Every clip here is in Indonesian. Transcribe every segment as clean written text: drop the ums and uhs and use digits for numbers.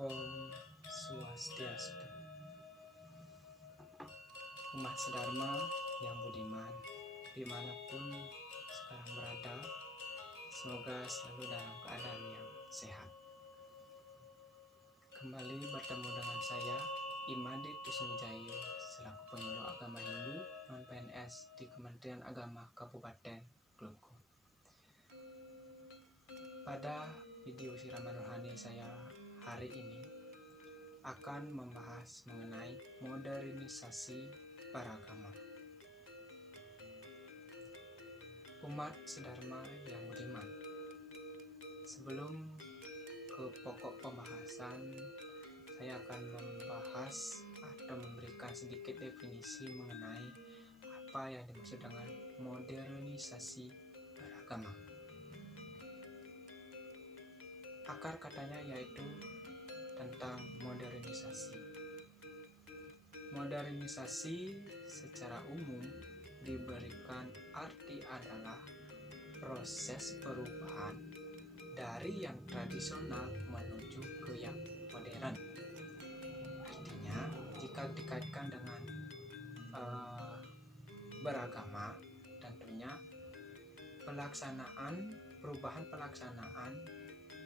Om Swastiastu. Umat sedharma yang budiman dimanapun sekarang berada, semoga selalu dalam keadaan yang sehat. Kembali bertemu dengan saya, Imadi Tusmijayu, selaku penyuluh agama Hindu non-PNS di Kementerian Agama Kabupaten Klungkung. Pada video siraman rohani saya hari ini akan membahas mengenai modernisasi beragama. Umat sedharma yang budiman, sebelum ke pokok pembahasan, saya akan membahas atau memberikan sedikit definisi mengenai apa yang dimaksud dengan modernisasi beragama. Akar katanya yaitu tentang modernisasi. Modernisasi secara umum diberikan arti adalah proses perubahan dari yang tradisional menuju ke yang modern. Artinya, jika dikaitkan dengan beragama, tentunya perubahan pelaksanaan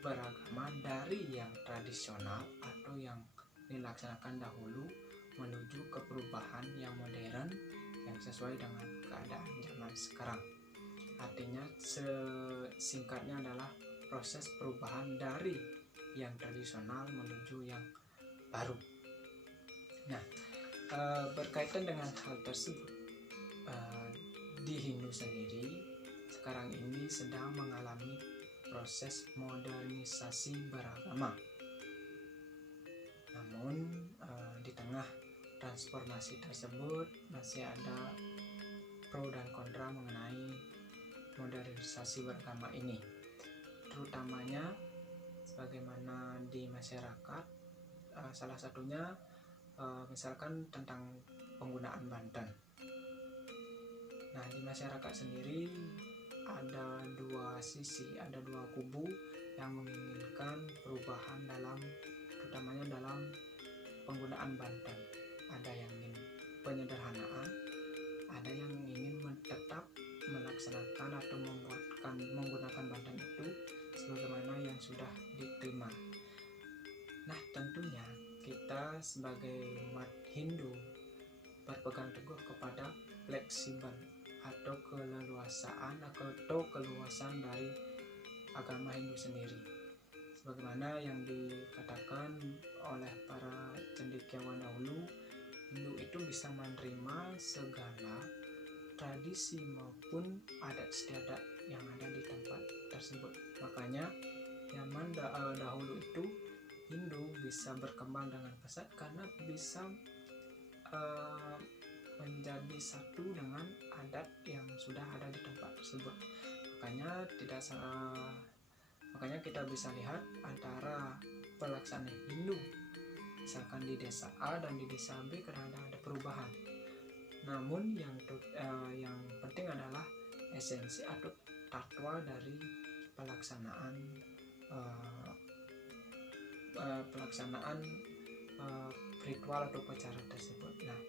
beragama dari yang tradisional atau yang dilaksanakan dahulu menuju ke perubahan yang modern yang sesuai dengan keadaan zaman sekarang. Artinya singkatnya adalah proses perubahan dari yang tradisional menuju yang baru. Nah, berkaitan dengan hal tersebut, di Hindu sendiri sekarang ini sedang mengalami proses modernisasi beragama. Namun di tengah transformasi tersebut masih ada pro dan kontra mengenai modernisasi beragama ini, terutamanya sebagaimana di masyarakat. Salah satunya misalkan tentang penggunaan Banten. Nah, di masyarakat sendiri ada dua sisi, ada dua kubu yang menginginkan perubahan terutamanya dalam penggunaan Banten. Ada yang ingin penyederhanaan, ada yang ingin tetap melaksanakan atau menggunakan Banten itu sebagaimana yang sudah diterima. Nah, tentunya kita sebagai umat Hindu berpegang teguh kepada fleksibel atau keleluasaan atau keluasan dari agama Hindu sendiri, sebagaimana yang dikatakan oleh para cendekiawan dahulu, Hindu itu bisa menerima segala tradisi maupun adat istiadat yang ada di tempat tersebut. Makanya zaman dahulu itu Hindu bisa berkembang dengan pesat karena bisa menjadi satu dengan adat yang sudah ada di tempat tersebut. Makanya kita bisa lihat antara pelaksana Hindu misalkan di desa A dan di desa B kadang-kadang ada perubahan. Namun yang penting adalah esensi atau tatwa dari pelaksanaan ritual atau upacara tersebut. Nah,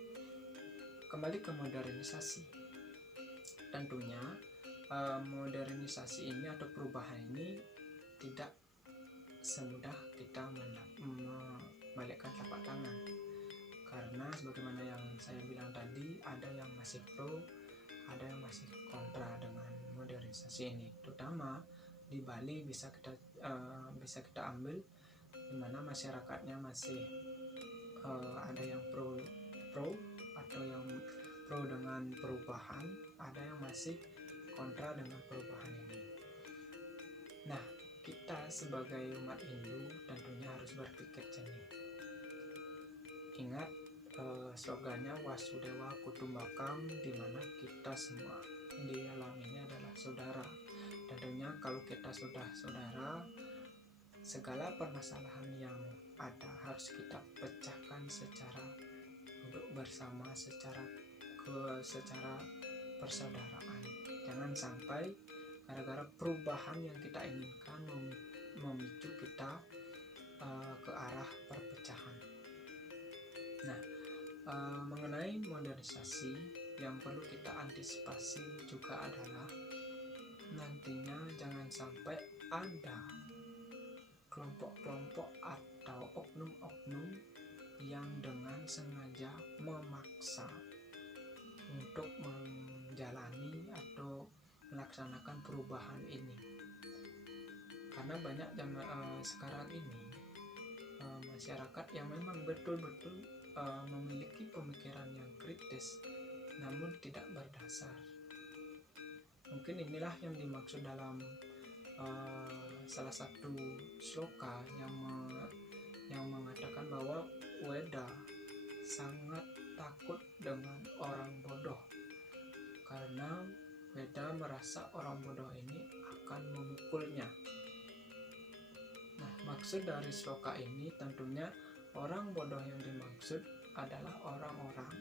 kembali ke modernisasi. Tentunya modernisasi ini atau perubahan ini tidak semudah kita membalikkan telapak tangan, karena sebagaimana yang saya bilang tadi, ada yang masih pro, ada yang masih kontra dengan modernisasi ini. Terutama di Bali bisa kita ambil di mana masyarakatnya masih ada yang pro atau yang pro dengan perubahan, ada yang masih kontra dengan perubahan ini. Nah, kita sebagai umat Hindu tentunya harus berpikir jernih. Ingat slogannya Wasudewa Kutumbakam, di mana kita semua di alam ini adalah saudara. Tentunya kalau kita sudah saudara, segala permasalahan yang ada harus kita pecahkan secara duduk bersama, secara persaudaraan. Jangan sampai gara-gara perubahan yang kita inginkan memicu kita ke arah perpecahan. Nah, mengenai modernisasi yang perlu kita antisipasi juga adalah nantinya jangan sampai ada kelompok-kelompok atau oknum-oknum yang dengan sengaja memaksa untuk menjalani atau melaksanakan perubahan ini. Karena banyak sekarang ini masyarakat yang memang betul-betul memiliki pemikiran yang kritis namun tidak berdasar. Mungkin inilah yang dimaksud dalam salah satu sloka yang mengatakan bahwa Weda sangat takut dengan orang bodoh karena Weda merasa orang bodoh ini akan memukulnya. Nah, maksud dari sloka ini tentunya orang bodoh yang dimaksud adalah orang-orang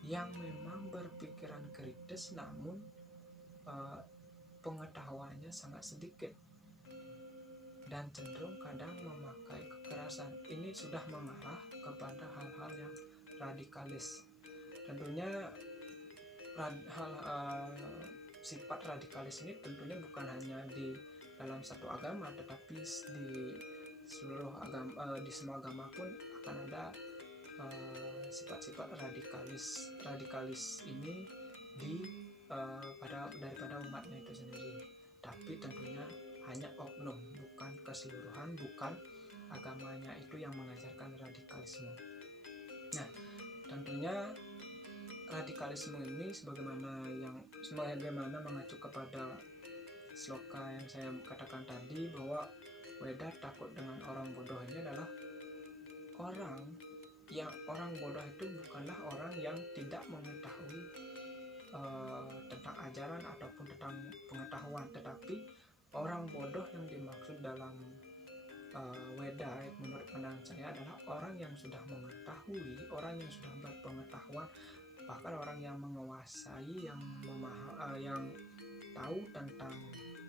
yang memang berpikiran kritis namun pengetahuannya sangat sedikit dan cenderung kadang memakai kekerasan. Ini sudah mengarah kepada hal-hal yang radikalis. Tentunya sifat radikalis ini tentunya bukan hanya di dalam satu agama, tetapi di seluruh agama, di semua agama pun akan ada sifat-sifat radikalis ini daripada umatnya itu sendiri. Tapi tentunya hanya oknum, bukan keseluruhan, bukan agamanya itu yang mengajarkan radikalisme. Nah, tentunya radikalisme ini sebagaimana mengacu kepada sloka yang saya katakan tadi, bahwa Weda takut dengan orang bodoh ini adalah orang bodoh itu bukanlah orang yang tidak mengetahui tentang ajaran ataupun tentang pengetahuan, tetapi orang bodoh yang dimaksud dalam Weda menurut pandangan saya adalah orang yang sudah mengetahui, orang yang sudah berpengetahuan, bahkan orang yang menguasai, yang tahu tentang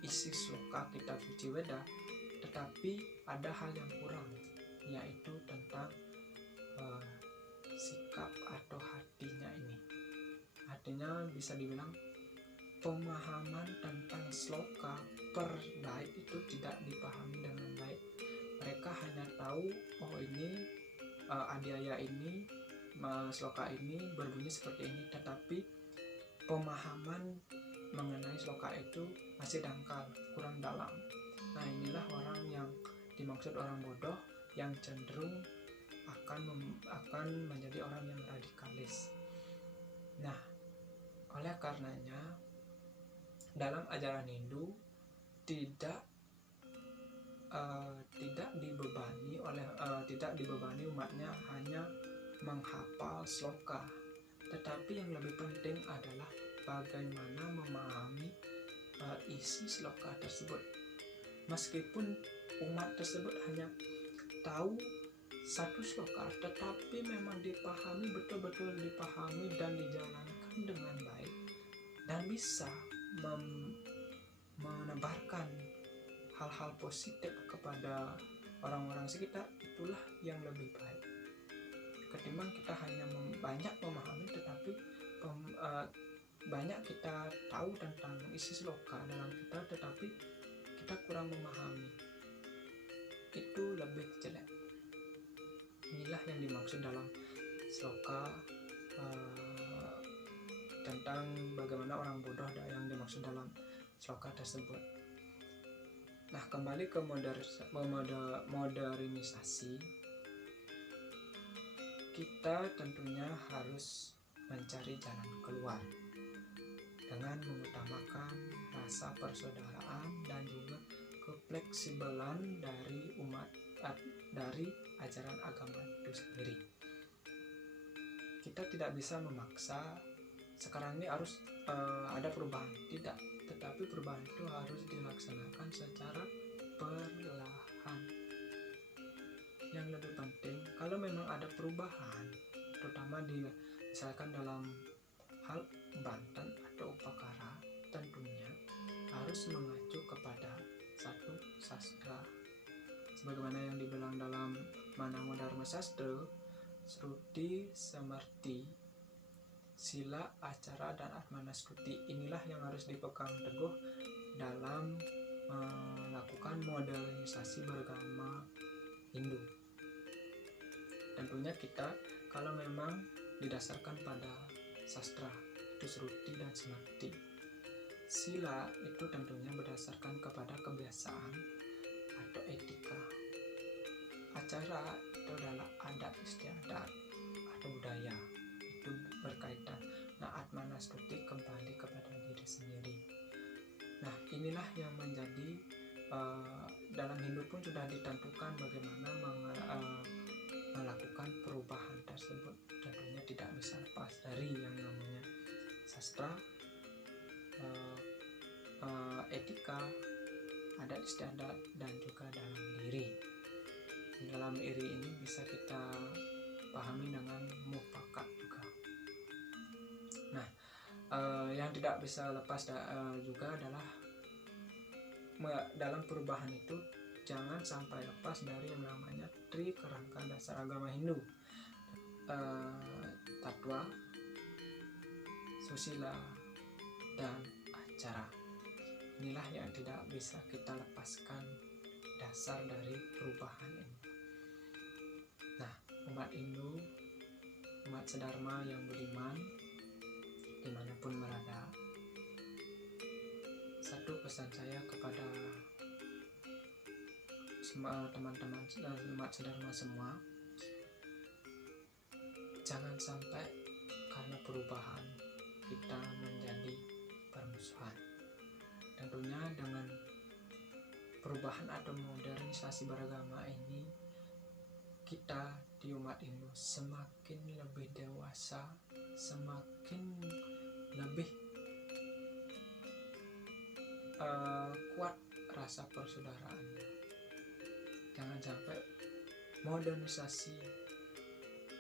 isi sloka kitab suci Weda, tetapi ada hal yang kurang, yaitu tentang sikap atau hatinya ini. Artinya bisa dibilang pemahaman tentang sloka per bait itu tidak dipahami dengan baik. Mereka hanya tahu, oh ini adiaya ini, sloka ini berbunyi seperti ini, tetapi pemahaman mengenai sloka itu masih dangkal, kurang dalam. Nah, inilah orang yang dimaksud orang bodoh yang cenderung akan menjadi orang yang radikalis. Nah, oleh karenanya dalam ajaran Hindu tidak dibebani umatnya hanya menghafal sloka, tetapi yang lebih penting adalah bagaimana memahami isi sloka tersebut. Meskipun umat tersebut hanya tahu satu sloka, tetapi memang betul-betul dipahami dan dijalankan dengan baik dan bisa menebarkan hal-hal positif kepada orang-orang sekitar, itulah yang lebih baik ketimbang kita hanya banyak memahami tetapi banyak kita tahu tentang isi sloka dalam kitab tetapi kita kurang memahami. Itu lebih jelek. Inilah yang dimaksud dalam sloka tentang bagaimana orang bodoh yang dimaksud dalam sloka tersebut. Nah, kembali ke modernisasi, kita tentunya harus mencari jalan keluar dengan mengutamakan rasa persaudaraan dan juga kefleksibelan dari dari ajaran agama itu sendiri. Kita tidak bisa memaksa sekarang ini harus ada perubahan, tidak, tetapi perubahan itu harus dilaksanakan secara perlahan. Yang lebih penting, kalau memang ada perubahan, terutama misalkan dalam hal Banten atau Upakara, tentunya harus mengacu kepada satu sebagaimana yang dibilang dalam Manamo Dharma Sastra, Sruti Semerti, sila, acara, dan atmanastuti. Inilah yang harus dipegang teguh dalam melakukan modernisasi beragama Hindu. Tentunya kita kalau memang didasarkan pada sastra itu Sruti dan Semerti. Sila itu tentunya berdasarkan kepada kebiasaan atau etika. Acara itu adalah adat istiadat atau budaya, itu berkaitan. Nah, atmanastuti kembali kepada diri sendiri. Nah, inilah yang menjadi dalam Hindu pun sudah ditentukan bagaimana melakukan perubahan tersebut. Tentunya tidak bisa lepas dari yang namanya sastra, etika, adat istiadat, dan juga dalam diri. Dalam diri ini bisa kita pahami dengan mufakat juga. Nah, yang tidak bisa lepas juga adalah dalam perubahan itu jangan sampai lepas dari yang namanya tri kerangka dasar agama Hindu, tatwa, susila, dan acara. Inilah yang tidak bisa kita lepaskan dasar dari perubahan ini. Nah, umat Hindu, umat sedharma yang budiman dimanapun berada, satu pesan saya kepada semua teman-teman umat sedharma semua, jangan sampai karena perubahan kita menjadi permusuhan. Tentunya dengan perubahan atau modernisasi beragama ini, kita di umat Hindu semakin lebih dewasa, semakin lebih kuat rasa persaudaraannya. Jangan sampai modernisasi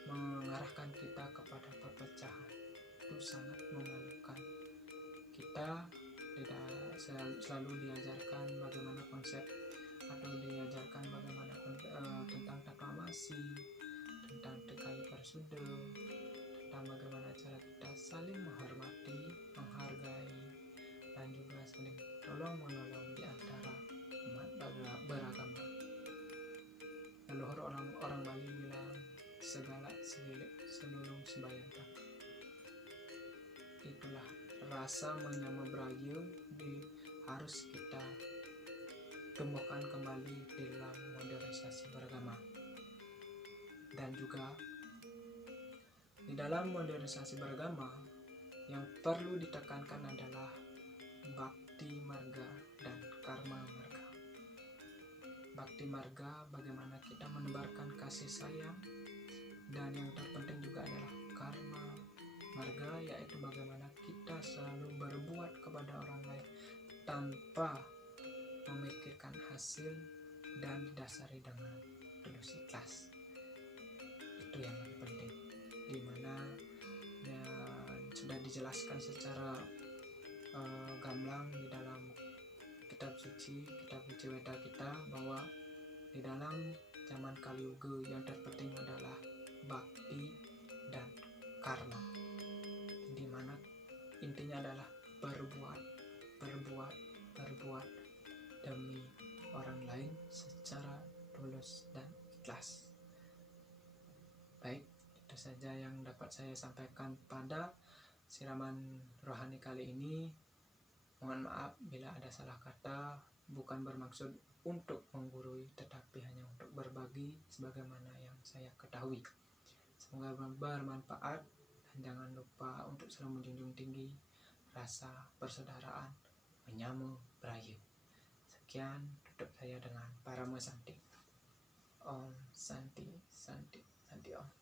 mengarahkan kita kepada perpecahan. Itu sangat memalukan. Kita tidak selalu diajarkan bagaimana konsep atau diajarkan bagaimana tentang taklamasi, tentang TKI Parsuda, tentang bagaimana cara kita saling menghormati, menghargai, dan juga saling tolong menolong di antara umat beragama. Leluhur orang Bali bilang segala senulung sembayang. Itulah rasa menyama Braya harus kita tumbuhkan kembali di dalam modernisasi beragama. Dan juga di dalam modernisasi beragama yang perlu ditekankan adalah Bhakti Marga dan Karma Marga. Bhakti Marga bagaimana kita menebarkan kasih sayang, dan yang terpenting juga adalah Karma Marga, yaitu bagaimana kita selalu berbuat kepada orang lain tanpa memikirkan hasil dan didasari dengan tulus ikhlas. Itu yang lebih penting, dimana sudah dijelaskan secara gamblang di dalam kitab suci Weda kita, bahwa di dalam zaman Kali Yuga yang terpenting adalah bakti dan karma, di mana intinya adalah berbuat demi orang lain secara tulus dan ikhlas. Baik, itu saja yang dapat saya sampaikan pada siraman rohani kali ini. Mohon maaf bila ada salah kata, bukan bermaksud untuk menggurui, tetapi hanya untuk berbagi sebagaimana yang saya ketahui. Semoga bermanfaat, dan jangan lupa untuk selalu menjunjung tinggi rasa persaudaraan, menyama Braya. Sekian, tutup saya dengan Parama Santi. Om Santi Santi Santi Om.